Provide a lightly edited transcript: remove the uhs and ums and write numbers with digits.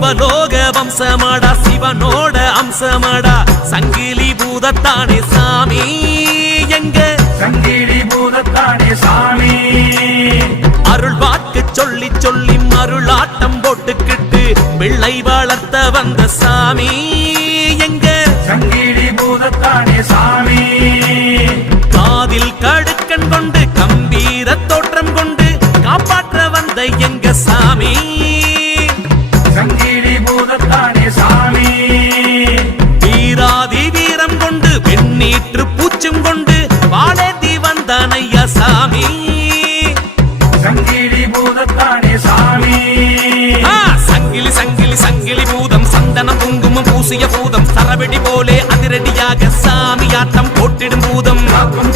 சிவலோக வம்சமாடா சிவனோட அம்சமாடா சங்கிலி பூதத்தானே சாமி எங்க சங்கிலி பூதத்தானே சாமி அருள் வாக்கு சொல்லி சொல்லி மருளாட்டம் போட்டுக்கிட்டு பிள்ளை வளர்த்த வந்த சாமி எங்க சங்கிலி பூதத்தானே சாமி காதில் கடுக்கன் கொண்டு கம்பீர தோற்றம் கொண்டு காப்பாற்ற வந்த எங்க சாமி சங்கிலி பூதத்தானே சாமி வீராதி வீரம் கொண்டு வெண்ணீற்று பூச்சும் கொண்டு வாழேந்தி வந்தானையா சாமி சங்கிலி பூதத்தானே சாமி சங்கிலி சங்கிலி சங்கிலி பூதம் சந்தனம் குங்குமம் பூசிய பூதம் சரவெடி போலே அதிரடியாக சாமி ஆட்டம் போட்டிடும் பூதம் காக்கும்